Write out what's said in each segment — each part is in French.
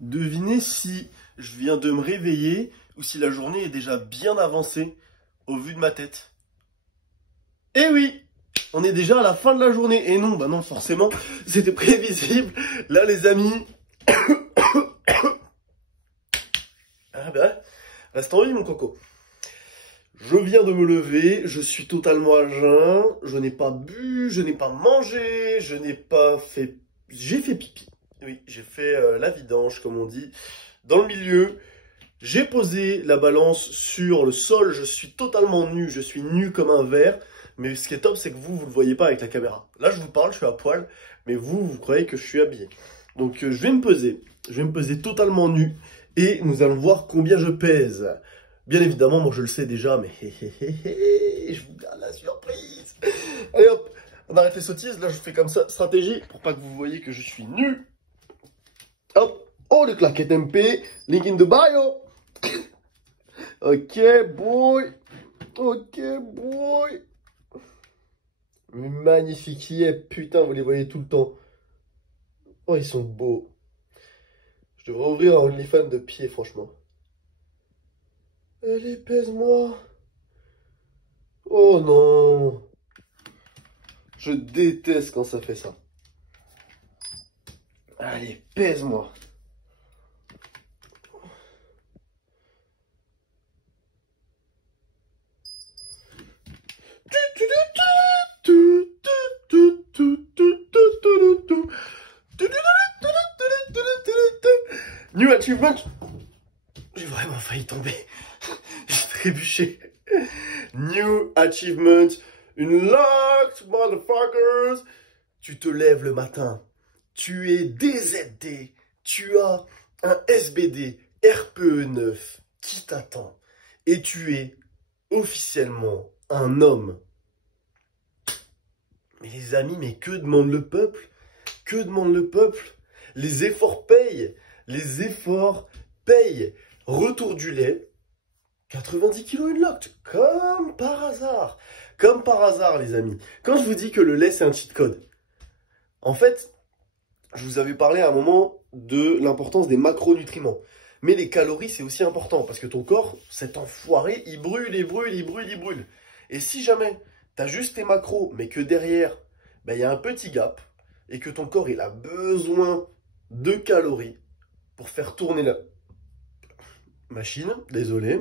Devinez si je viens de me réveiller ou si la journée est déjà bien avancée au vu de ma tête. Eh oui, on est déjà à la fin de la journée. Et non, bah non, forcément, c'était prévisible. Là, les amis... Ah bah, reste en vie, mon coco. Je viens de me lever, je suis totalement à jeun, je n'ai pas bu, je n'ai pas mangé, je n'ai pas fait... J'ai fait pipi. Oui, j'ai fait la vidange, comme on dit, dans le milieu. J'ai posé la balance sur le sol, je suis totalement nu, je suis nu comme un verre. Mais ce qui est top, c'est que vous ne le voyez pas avec la caméra. Là, je vous parle, je suis à poil, mais vous croyez que je suis habillé. Donc, je vais me peser totalement nu, et nous allons voir combien je pèse. Bien évidemment, moi je le sais déjà, mais je vous garde la surprise. Allez hop, on arrête les sottises, là je fais comme ça, stratégie, pour pas que vous voyez que je suis nu. Hop, oh les claquettes MP, link in the bio. Ok boy, magnifique, qui est, putain, vous les voyez tout le temps. Oh, ils sont beaux. Je devrais ouvrir un OnlyFans de pied, franchement. Allez, pèse-moi. Oh non. Je déteste quand ça fait ça. Allez, pèse-moi. New achievement. J'ai vraiment failli tomber. J'ai trébuché. New achievement. Unlocked, motherfuckers. Tu te lèves le matin. Tu es DZD. Tu as un SBD RPE9 qui t'attend. Et tu es officiellement un homme. Mais les amis, mais que demande le peuple? Que demande le peuple? Les efforts payent. Les efforts payent. Retour du lait. 90 kg unlocked. Comme par hasard. Comme par hasard, les amis. Quand je vous dis que le lait, c'est un cheat code. En fait, je vous avais parlé à un moment de l'importance des macronutriments. Mais les calories, c'est aussi important. Parce que ton corps, cet enfoiré, il brûle, il brûle, il brûle, il brûle. Et si jamais tu as juste tes macros, mais que derrière, il y a un petit gap, et que ton corps, il a besoin de calories pour faire tourner la machine, désolé,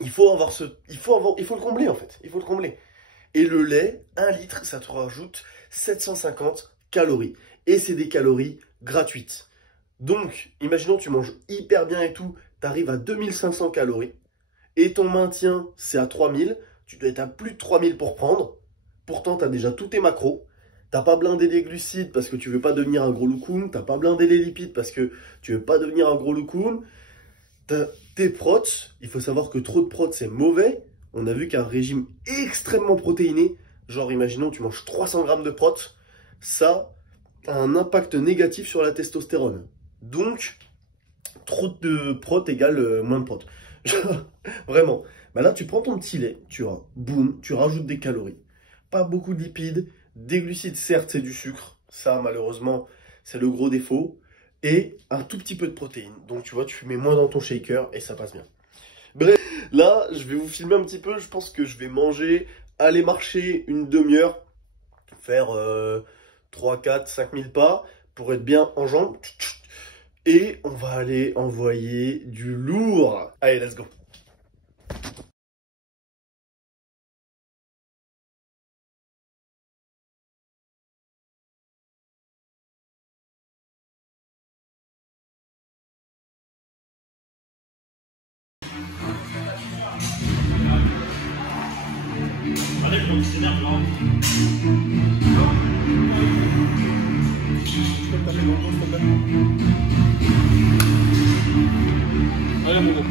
il faut le combler en fait, il faut le combler. Et le lait, 1 litre, ça te rajoute 750 calories. Et c'est des calories gratuites. Donc, imaginons tu manges hyper bien et tout, tu arrives à 2500 calories, et ton maintien, c'est à 3000, tu dois être à plus de 3000 pour prendre, pourtant tu as déjà tous tes macros, t'as pas blindé les glucides parce que tu veux pas devenir un gros loukoum, t'as pas blindé les lipides parce que tu veux pas devenir un gros loukoum, t'as tes protes, il faut savoir que trop de protes c'est mauvais. On a vu qu'un régime extrêmement protéiné, genre imaginons tu manges 300 grammes de protes, ça a un impact négatif sur la testostérone. Donc, trop de protes égale moins de protes. Vraiment. Bah là, tu prends ton petit lait, tu vois, boum, tu rajoutes des calories. Pas beaucoup de lipides, des glucides, certes, c'est du sucre. Ça, malheureusement, c'est le gros défaut. Et un tout petit peu de protéines. Donc, tu vois, tu mets moins dans ton shaker et ça passe bien. Bref, là, je vais vous filmer un petit peu. Je pense que je vais manger, aller marcher une demi-heure, faire 3, 4, 5 000 pas pour être bien en jambes. Et on va aller envoyer du lourd. Allez, let's go. Allez, mon gros.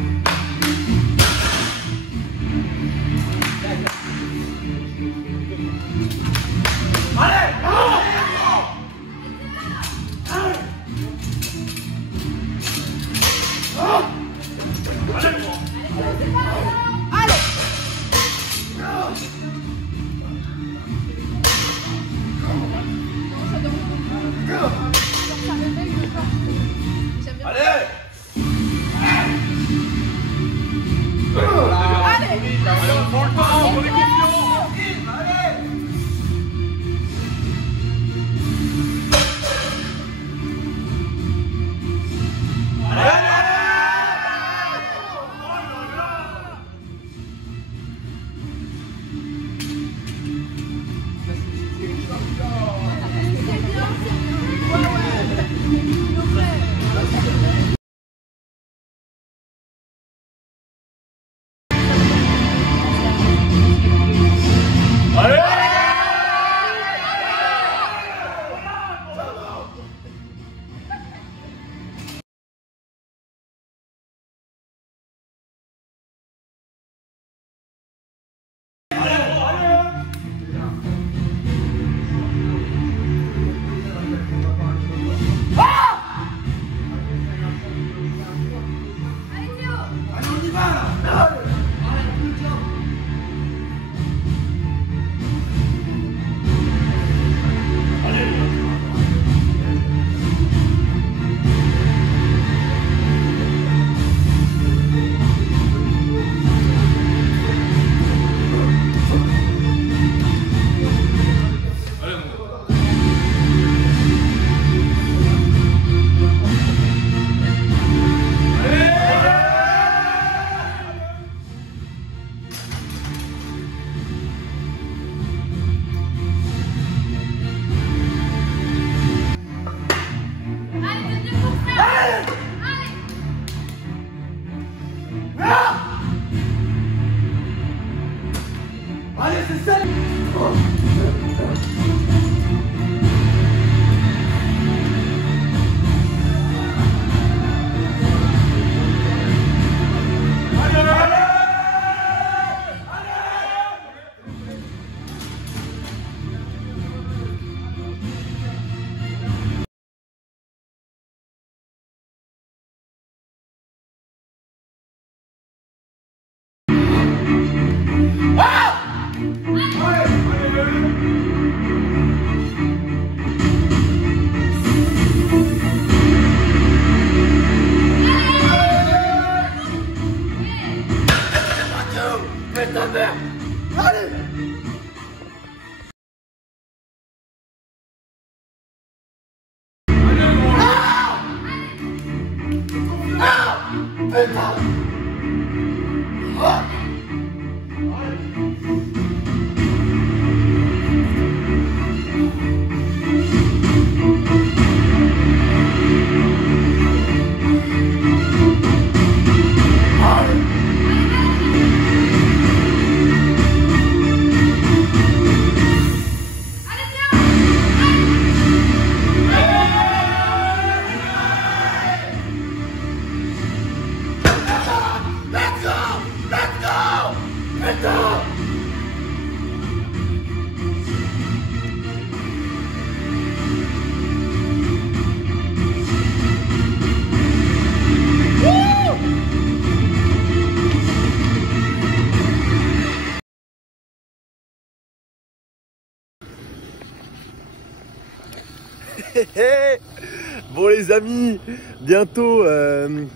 Bon les amis, bientôt de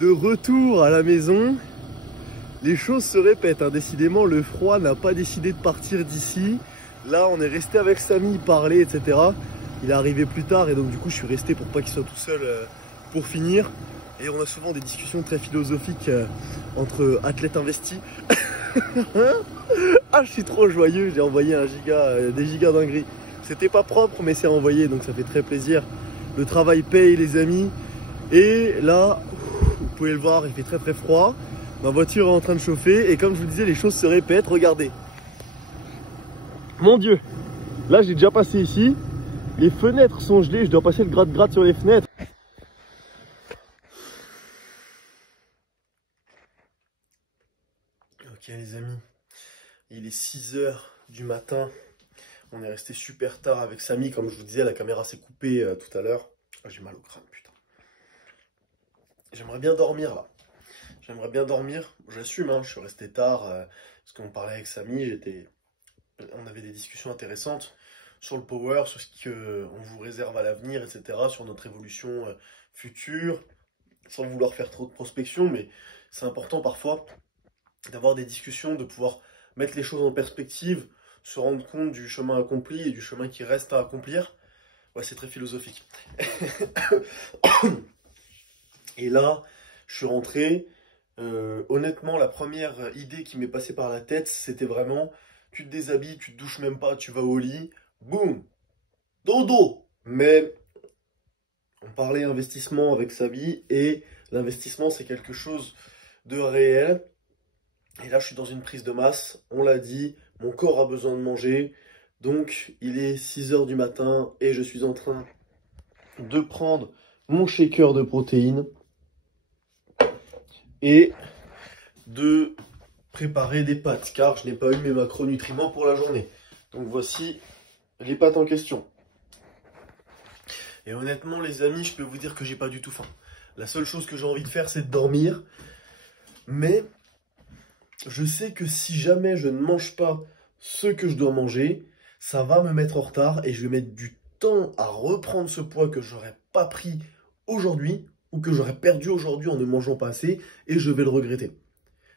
retour à la maison. Les choses se répètent, hein. Décidément le froid n'a pas décidé de partir d'ici. Là on est resté avec Samy, parler, etc. Il est arrivé plus tard et donc du coup je suis resté pour pas qu'il soit tout seul pour finir. Et on a souvent des discussions très philosophiques entre athlètes investis. Ah je suis trop joyeux, j'ai envoyé des gigas dingueries. C'était pas propre mais c'est envoyé donc ça fait très plaisir. Le travail paye les amis. Et là, vous pouvez le voir, il fait très très froid. Ma voiture est en train de chauffer et comme je vous disais, les choses se répètent. Regardez. Mon Dieu. Là, j'ai déjà passé ici. Les fenêtres sont gelées. Je dois passer le gratte-gratte sur les fenêtres. Ok les amis. Il est 6 h du matin. On est resté super tard avec Samy. Comme je vous disais, la caméra s'est coupée tout à l'heure. Oh, j'ai mal au crâne, putain. J'aimerais bien dormir là. J'aimerais bien dormir. J'assume, hein, je suis resté tard parce qu'on parlait avec Samy. On avait des discussions intéressantes sur le power, sur ce qu'on vous réserve à l'avenir, etc. Sur notre évolution future, sans vouloir faire trop de prospection. Mais c'est important parfois d'avoir des discussions, de pouvoir mettre les choses en perspective, se rendre compte du chemin accompli et du chemin qui reste à accomplir. Ouais, c'est très philosophique. Et là, je suis rentré. Honnêtement, la première idée qui m'est passée par la tête, c'était vraiment, tu te déshabilles, tu te douches même pas, tu vas au lit, boum, dodo. Mais on parlait investissement avec Samy et l'investissement, c'est quelque chose de réel. Et là, je suis dans une prise de masse, on l'a dit, mon corps a besoin de manger. Donc, il est 6 h du matin et je suis en train de prendre mon shaker de protéines et de préparer des pâtes, car je n'ai pas eu mes macronutriments pour la journée. Donc, voici les pâtes en question. Et honnêtement, les amis, je peux vous dire que j'ai pas du tout faim. La seule chose que j'ai envie de faire, c'est de dormir. Mais je sais que si jamais je ne mange pas ce que je dois manger, ça va me mettre en retard et je vais mettre du temps à reprendre ce poids que j'aurais pas pris aujourd'hui ou que j'aurais perdu aujourd'hui en ne mangeant pas assez et je vais le regretter.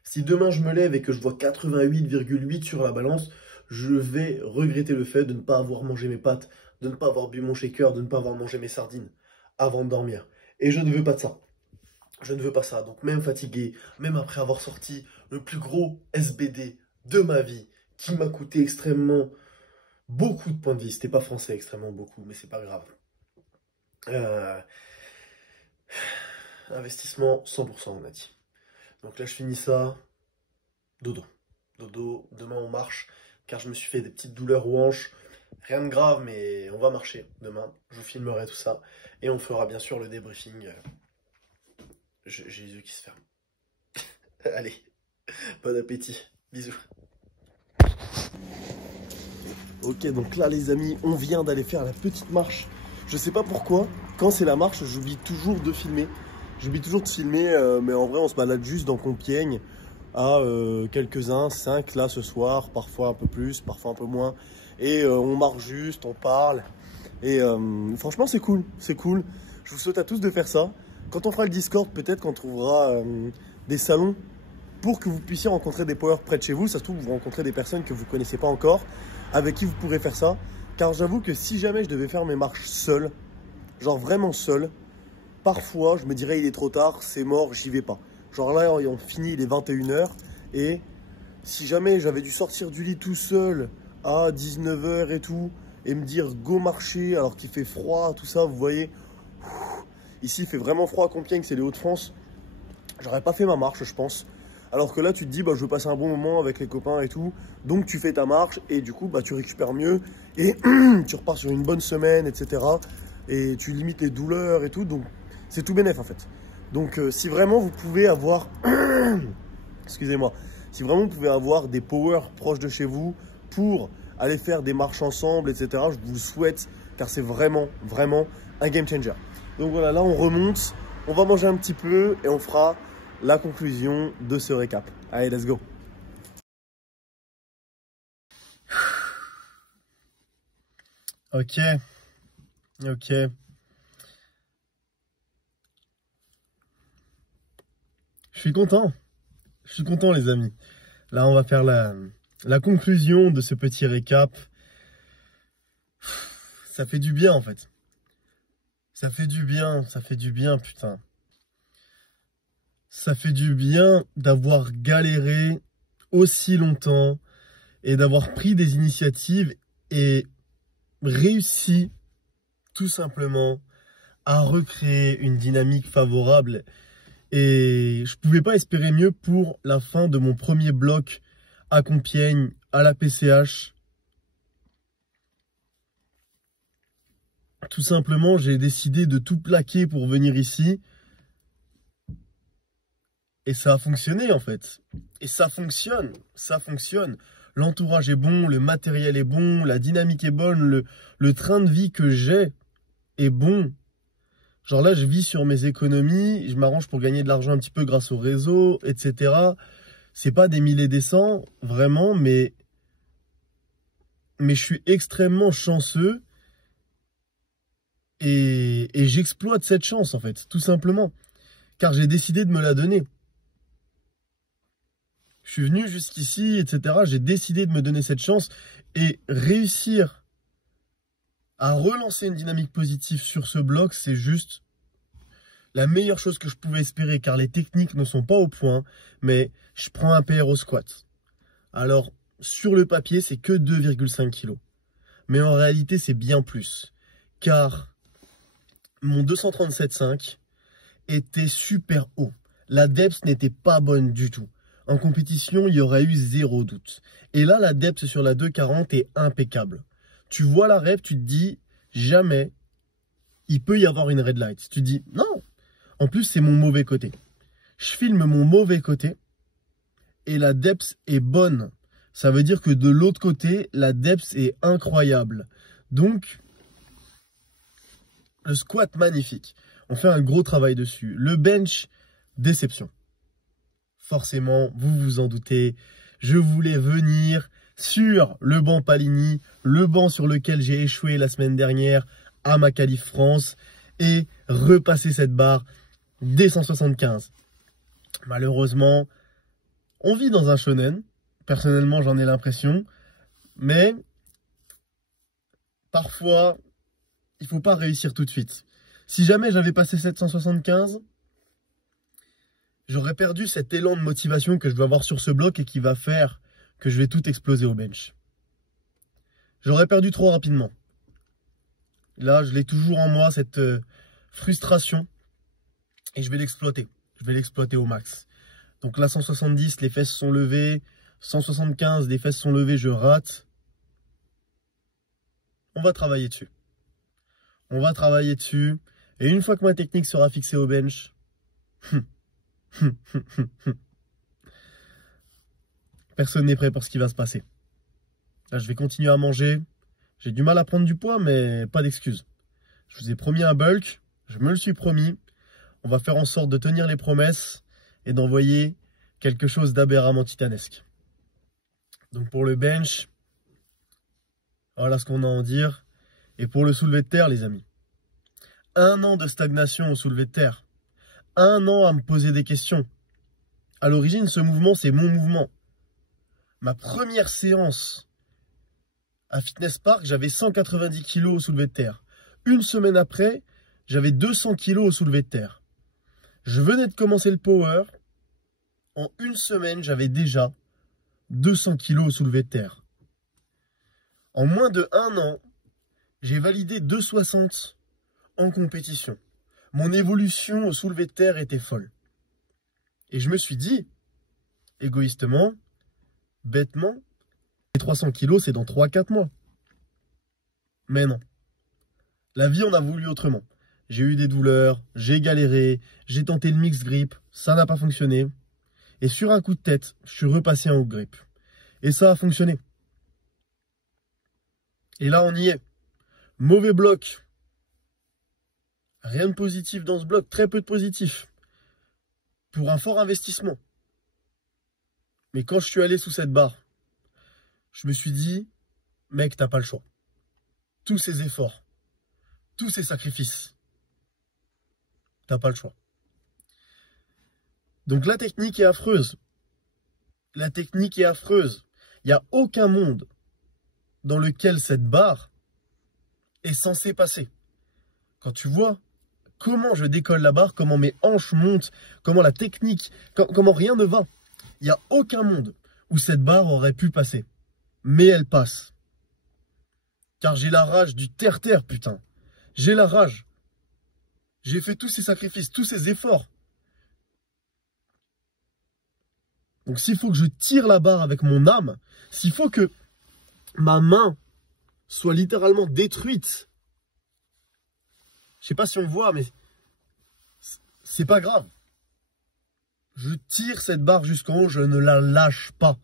Si demain je me lève et que je vois 88,8 sur la balance, je vais regretter le fait de ne pas avoir mangé mes pâtes, de ne pas avoir bu mon shaker, de ne pas avoir mangé mes sardines avant de dormir. Et je ne veux pas de ça. Je ne veux pas ça. Donc même fatigué, même après avoir sorti le plus gros SBD de ma vie, qui m'a coûté extrêmement beaucoup de points de vie. C'était pas français, extrêmement beaucoup, mais c'est pas grave. Investissement 100%, on a dit. Donc là, je finis ça. Dodo. Dodo, demain on marche, car je me suis fait des petites douleurs aux hanches. Rien de grave, mais on va marcher demain. Je vous filmerai tout ça. Et on fera bien sûr le débriefing. J'ai les yeux qui se ferment. Allez, bon appétit. Bisous. Ok, donc là les amis, on vient d'aller faire la petite marche. Je sais pas pourquoi, quand c'est la marche, j'oublie toujours de filmer. J'oublie toujours de filmer, mais en vrai on se balade juste dans Compiègne à quelques-uns, 5 là ce soir, parfois un peu plus, parfois un peu moins. Et on marche juste, on parle. Et franchement c'est cool, c'est cool. Je vous souhaite à tous de faire ça. Quand on fera le Discord, peut-être qu'on trouvera des salons pour que vous puissiez rencontrer des powers près de chez vous. Ça se trouve, vous rencontrez des personnes que vous ne connaissez pas encore, avec qui vous pourrez faire ça. Car j'avoue que si jamais je devais faire mes marches seul, genre vraiment seul, parfois, je me dirais, il est trop tard, c'est mort, j'y vais pas. Genre là, on finit, il est 21 h. Et si jamais j'avais dû sortir du lit tout seul à 19 h et tout, et me dire go marcher alors qu'il fait froid, tout ça, vous voyez. Ici, il fait vraiment froid à Compiègne, c'est les Hauts-de-France. J'aurais pas fait ma marche, je pense. Alors que là, tu te dis, bah, je veux passer un bon moment avec les copains et tout. Donc, tu fais ta marche et du coup, bah, tu récupères mieux. Et tu repars sur une bonne semaine, etc. Et tu limites les douleurs et tout. Donc, c'est tout bénef, en fait. Donc, si vraiment vous pouvez avoir... Excusez-moi. Si vraiment vous pouvez avoir des powers proches de chez vous pour aller faire des marches ensemble, etc., je vous le souhaite. Car c'est vraiment, vraiment un game changer. Donc voilà, là, on remonte. On va manger un petit peu et on fera la conclusion de ce récap. Allez, let's go. Ok. Je suis content. Je suis content, les amis. Là, on va faire la conclusion de ce petit récap. Ça fait du bien, en fait. Ça fait du bien, putain. Ça fait du bien d'avoir galéré aussi longtemps et d'avoir pris des initiatives et réussi tout simplement à recréer une dynamique favorable. Et je pouvais pas espérer mieux pour la fin de mon premier bloc à Compiègne, à la PCH. Tout simplement, j'ai décidé de tout plaquer pour venir ici. Et ça a fonctionné en fait. Et ça fonctionne. L'entourage est bon, le matériel est bon, la dynamique est bonne, le train de vie que j'ai est bon. Genre là, je vis sur mes économies, je m'arrange pour gagner de l'argent un petit peu grâce au réseau, etc. C'est pas des milliers des cents, vraiment, mais je suis extrêmement chanceux et j'exploite cette chance en fait, tout simplement. Car j'ai décidé de me la donner. Je suis venu jusqu'ici, etc. J'ai décidé de me donner cette chance et réussir à relancer une dynamique positive sur ce bloc, c'est juste la meilleure chose que je pouvais espérer car les techniques ne sont pas au point, mais je prends un PR au squat. Alors, sur le papier, c'est que 2,5 kg. Mais en réalité, c'est bien plus. Car mon 237,5 était super haut. La depth n'était pas bonne du tout. En compétition, il y aurait eu 0 doute. Et là, la depth sur la 240 est impeccable. Tu vois la rep, tu te dis, jamais il peut y avoir une red light. Tu te dis, non. En plus, c'est mon mauvais côté. Je filme mon mauvais côté et la depth est bonne. Ça veut dire que de l'autre côté, la depth est incroyable. Donc, le squat, magnifique. On fait un gros travail dessus. Le bench, déception. Forcément, vous vous en doutez, je voulais venir sur le banc Palini, le banc sur lequel j'ai échoué la semaine dernière à ma qualif France et repasser cette barre des 175. Malheureusement, on vit dans un shonen. Personnellement, j'en ai l'impression. Mais parfois, il ne faut pas réussir tout de suite. Si jamais j'avais passé 775, j'aurais perdu cet élan de motivation que je dois avoir sur ce bloc et qui va faire que je vais tout exploser au bench. J'aurais perdu trop rapidement. Là, je l'ai toujours en moi, cette frustration. Et je vais l'exploiter. Je vais l'exploiter au max. Donc là, 170, les fesses sont levées. 175, les fesses sont levées, je rate. On va travailler dessus. On va travailler dessus. Et une fois que ma technique sera fixée au bench, personne n'est prêt pour ce qui va se passer. Là, je vais continuer à manger. J'ai du mal à prendre du poids, mais pas d'excuses. Je vous ai promis un bulk. Je me le suis promis. On va faire en sorte de tenir les promesses et d'envoyer quelque chose d'aberramment titanesque. Donc pour le bench, voilà ce qu'on a à en dire. Et pour le soulevé de terre, les amis. 1 an de stagnation au soulevé de terre. 1 an à me poser des questions. À l'origine, ce mouvement, c'est mon mouvement. Ma première séance à Fitness Park, j'avais 190 kg au soulevé de terre. Une semaine après, j'avais 200 kilos au soulevé de terre. Je venais de commencer le power. En une semaine, j'avais déjà 200 kilos au soulevé de terre. En moins de 1 an, j'ai validé 2,60 en compétition. Mon évolution au soulevé de terre était folle. Et je me suis dit, égoïstement, bêtement, les 300 kilos, c'est dans 3-4 mois. Mais non. La vie en a voulu autrement. J'ai eu des douleurs, j'ai galéré, j'ai tenté le mix grip, ça n'a pas fonctionné. Et sur un coup de tête, je suis repassé en hook grip. Et ça a fonctionné. Et là, on y est. Mauvais bloc. Rien de positif dans ce bloc, très peu de positif. Pour un fort investissement. Mais quand je suis allé sous cette barre, je me suis dit, mec, t'as pas le choix. Tous ces efforts, tous ces sacrifices, t'as pas le choix. Donc la technique est affreuse. La technique est affreuse. Il n'y a aucun monde dans lequel cette barre est censée passer. Quand tu vois comment je décolle la barre, comment mes hanches montent, comment la technique, comment rien ne va. Il n'y a aucun monde où cette barre aurait pu passer. Mais elle passe. Car j'ai la rage du terre-terre, putain. J'ai la rage. J'ai fait tous ces sacrifices, tous ces efforts. Donc s'il faut que je tire la barre avec mon âme, s'il faut que ma main soit littéralement détruite, je sais pas si on voit, mais c'est pas grave. Je tire cette barre jusqu'en haut, je ne la lâche pas.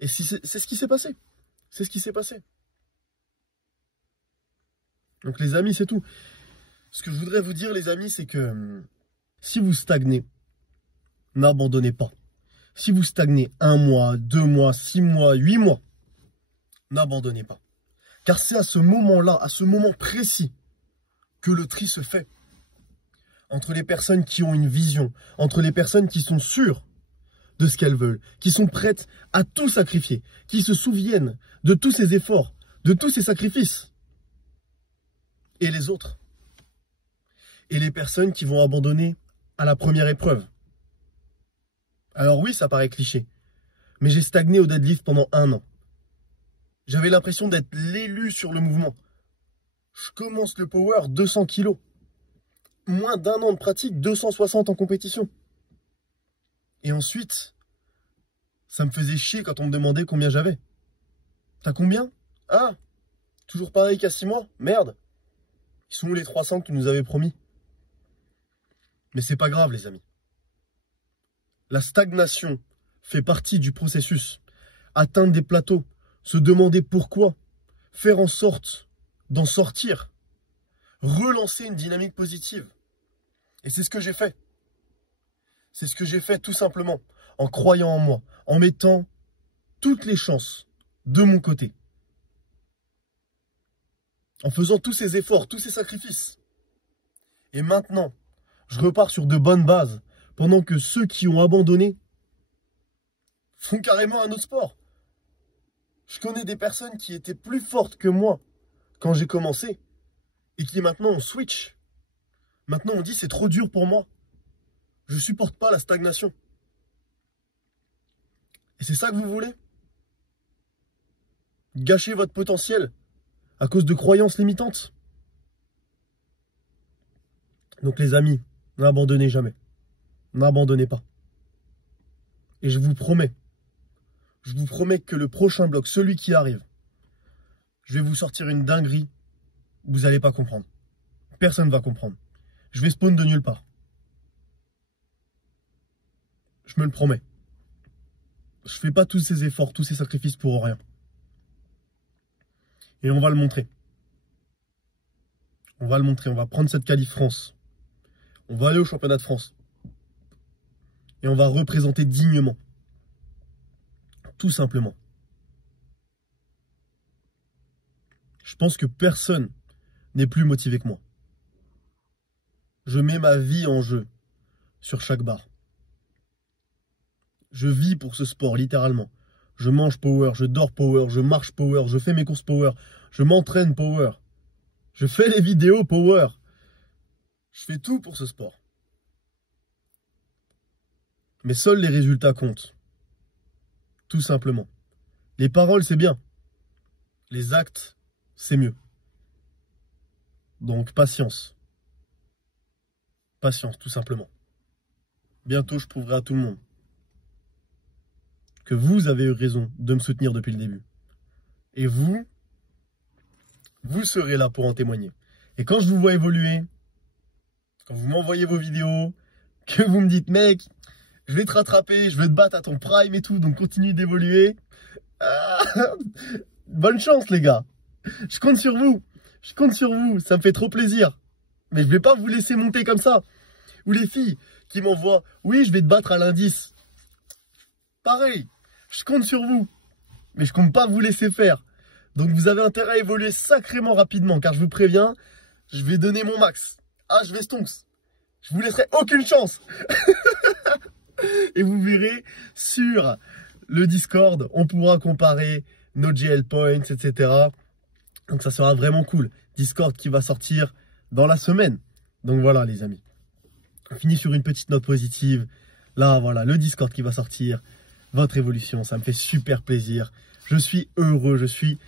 Et c'est ce qui s'est passé. C'est ce qui s'est passé. Donc les amis, c'est tout. Ce que je voudrais vous dire, les amis, c'est que si vous stagnez, n'abandonnez pas. Si vous stagnez 1 mois, 2 mois, 6 mois, 8 mois, n'abandonnez pas. Car c'est à ce moment-là, à ce moment précis, que le tri se fait. Entre les personnes qui ont une vision, entre les personnes qui sont sûres de ce qu'elles veulent, qui sont prêtes à tout sacrifier, qui se souviennent de tous ces efforts, de tous ces sacrifices. Et les autres. Et les personnes qui vont abandonner à la première épreuve. Alors oui, ça paraît cliché, mais j'ai stagné au deadlift pendant 1 an. J'avais l'impression d'être l'élu sur le mouvement. Je commence le power 200 kilos. Moins d'1 an de pratique, 260 en compétition. Et ensuite, ça me faisait chier quand on me demandait combien j'avais. T'as combien? Ah, toujours pareil qu'à 6 mois? Merde. Ils sont où les 300 que tu nous avais promis? Mais c'est pas grave, les amis. La stagnation fait partie du processus. Atteindre des plateaux, se demander pourquoi, faire en sorte d'en sortir, relancer une dynamique positive. Et c'est ce que j'ai fait. C'est ce que j'ai fait tout simplement, en croyant en moi, en mettant toutes les chances de mon côté. En faisant tous ces efforts, tous ces sacrifices. Et maintenant, je repars sur de bonnes bases, pendant que ceux qui ont abandonné font carrément un autre sport. Je connais des personnes qui étaient plus fortes que moi quand j'ai commencé, et qui maintenant ont switch. Maintenant on dit c'est trop dur pour moi. Je supporte pas la stagnation. Et c'est ça que vous voulez? Gâcher votre potentiel à cause de croyances limitantes? Donc les amis, n'abandonnez jamais. N'abandonnez pas. Et je vous promets que le prochain bloc, celui qui arrive, je vais vous sortir une dinguerie, vous n'allez pas comprendre. Personne ne va comprendre. Je vais spawn de nulle part. Je me le promets. Je fais pas tous ces efforts, tous ces sacrifices pour rien. Et on va le montrer. On va le montrer, on va prendre cette qualif France. On va aller au championnat de France. Et on va représenter dignement. Tout simplement. Je pense que personne n'est plus motivé que moi. Je mets ma vie en jeu sur chaque barre. Je vis pour ce sport, littéralement. Je mange power, je dors power, je marche power, je fais mes courses power, je m'entraîne power. Je fais les vidéos power. Je fais tout pour ce sport. Mais seuls les résultats comptent. Tout simplement. Les paroles, c'est bien. Les actes, c'est mieux. Donc, patience. Patience, tout simplement. Bientôt, je prouverai à tout le monde que vous avez eu raison de me soutenir depuis le début. Et vous serez là pour en témoigner. Et quand je vous vois évoluer, quand vous m'envoyez vos vidéos, que vous me dites, mec, je vais te rattraper, je vais te battre à ton prime et tout, donc continue d'évoluer. Bonne chance, les gars. Je compte sur vous. Je compte sur vous. Ça me fait trop plaisir. Mais je vais pas vous laisser monter comme ça. Ou les filles qui m'envoient, oui, je vais te battre à l'indice. Pareil. Je compte sur vous. Mais je compte pas vous laisser faire. Donc vous avez intérêt à évoluer sacrément rapidement. Car je vous préviens, je vais donner mon max. Ah, je vais stonks. Je vous laisserai aucune chance. Et vous verrez sur le Discord, on pourra comparer nos GL points, etc. Donc ça sera vraiment cool. Discord qui va sortir dans la semaine. Donc voilà les amis. On finit sur une petite note positive. Là voilà, le Discord qui va sortir. Votre évolution, ça me fait super plaisir. Je suis heureux, je suis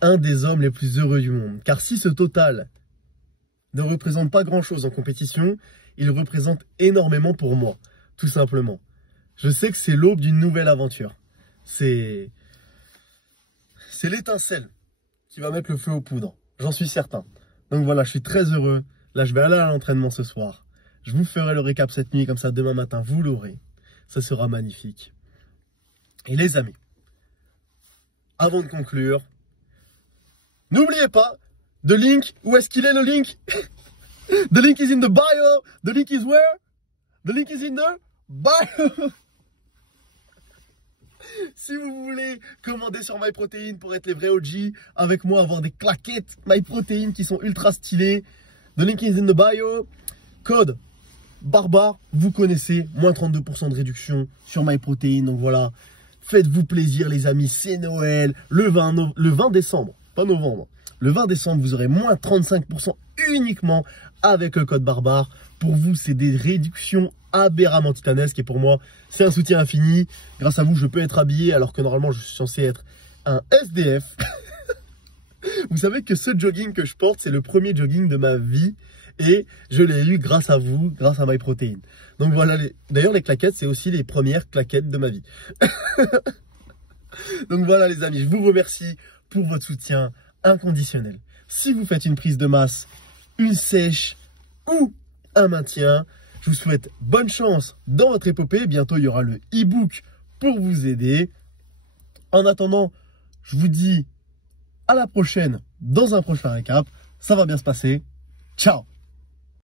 un des hommes les plus heureux du monde. Car si ce total ne représente pas grand chose en compétition, il représente énormément pour moi. Tout simplement. Je sais que c'est l'aube d'une nouvelle aventure. C'est l'étincelle qui va mettre le feu aux poudres. J'en suis certain. Donc voilà, je suis très heureux. Là, je vais aller à l'entraînement ce soir. Je vous ferai le récap cette nuit, comme ça demain matin, vous l'aurez. Ça sera magnifique. Et les amis, avant de conclure, n'oubliez pas, the link, où est-ce qu'il est le link? The link is in the bio. The link is where? The link is in the bio. Si vous voulez commander sur MyProtein pour être les vrais OG, avec moi avoir des claquettes MyProtein qui sont ultra stylées, the link is in the bio. Code barbare, vous connaissez, moins 32% de réduction sur MyProtein. Donc voilà, faites-vous plaisir les amis, c'est Noël, le 20 décembre, pas novembre. Le 20 décembre, vous aurez moins 35% uniquement avec le code barbare. Pour vous, c'est des réductions aberramment titanesques. Et pour moi, c'est un soutien infini. Grâce à vous, je peux être habillé alors que normalement, je suis censé être un SDF. Vous savez que ce jogging que je porte, c'est le premier jogging de ma vie. Et je l'ai eu grâce à vous, grâce à MyProtein. Donc voilà, d'ailleurs, les claquettes, c'est aussi les premières claquettes de ma vie. Donc voilà les amis, je vous remercie pour votre soutien inconditionnel. Si vous faites une prise de masse, une sèche ou un maintien, je vous souhaite bonne chance dans votre épopée. Bientôt, il y aura le e-book pour vous aider. En attendant, je vous dis à la prochaine dans un prochain récap. Ça va bien se passer. Ciao!